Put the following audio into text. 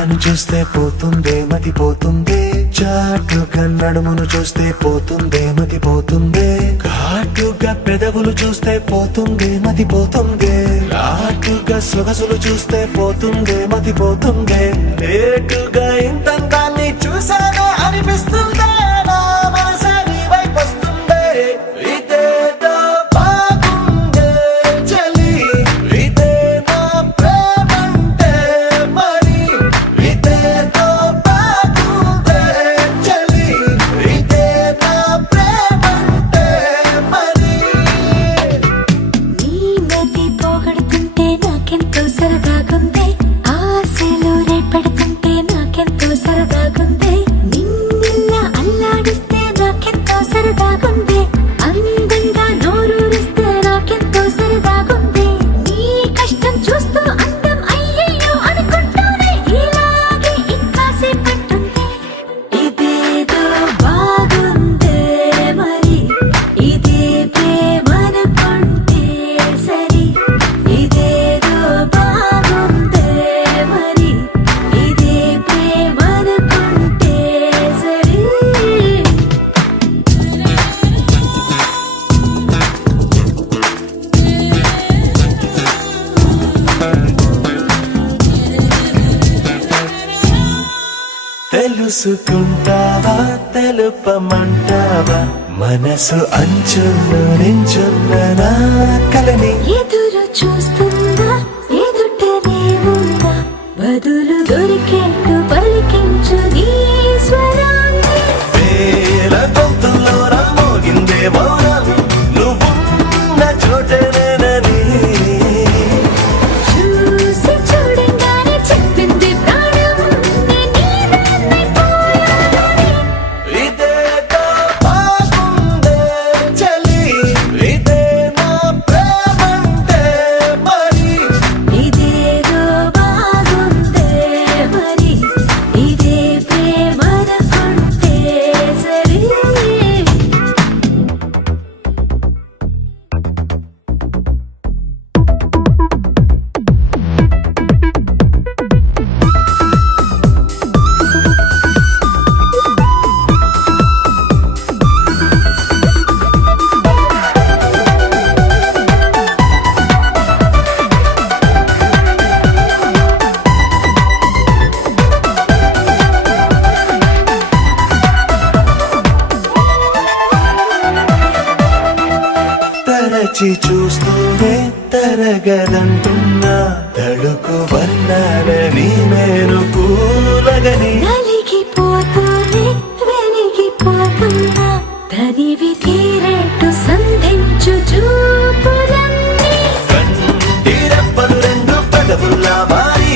కళ్ళను చూస్తే పోతుందే మతి పోతుందే, చాటుగా నడుమును చూస్తే పోతుందే మతి పోతుందే, ఘాటుగా పెదవులు చూస్తే పోతుందే మతి పోతుందే, లాటుగా సొగసులు చూస్తే పోతుందే మతి పోతుందే, లేటుగా ఇంతంతాన్ని చూసానే అనిపిస్తుందే, నా మనసే నీ వైపు వస్తుందే. ఇదేదో బాగుందే చలి, ఇదే నా ప్రేమంటే మరి, ఇదేదో బాగుందే చలి, ఇదే నా ప్రేమంటే మరి. నీ మతి పోగొడుతుంటే నాకెంతో సరదాగుంది, ఆశలు రేపెడుతుంటే నాకెంతో సరదాగుంది, నిన్నెల్లా అల్లాడిస్తే నాకెంతో సరదాగుంది, అందంగా నోరూరిస్తే నాకెంతో సరదాగుంది, నీ కష్టం చూస్తూ అందం అయ్యయ్యో అనుకుంటూనే ఇలాగే ఇంకాసేపట్టుంది. ఇదేదో బాగుందే మరి, ఇదే ప్రేమనుకుంటే సరి, ఇదేదో బాగుందే మరి, ఇదే ప్రేమనుకుంటే సరి. తెలుసుకుంటావా తెలుపమంటావా, మనసు అంచుల్లో నించున్న నా కలని, ఎదురు చూస్తుందా ఎదుటనే ఉందా, బదులు దొరికేట్టు పలికించు నీ స్వరాన్ని. వేల గొంతుల్లో రామోగిందే మౌనం, నువ్వున్న చోటనేనని, చూసి చూడంగానే చెప్పింది ప్రాణం, నీదాన్నైపోయానని. ఇదేదో బాగుందే చలి, ఇదే నా ప్రేమంటే మరి, ఇదేదో బాగుందే మరి, ఇదే ప్రేమనుకుంటే సరి. తరచి చూస్తూనే తరగదంటున్నా, తడుకు వర్ణాలని నేను పూలగని, నలిగిపోతూనే వెలిగిపోతున్నా, తనివి తీరేట్టు సంధించు చూపులన్నీ. కంటి రెప్పలు రెండు పెదవుల్లా మారి,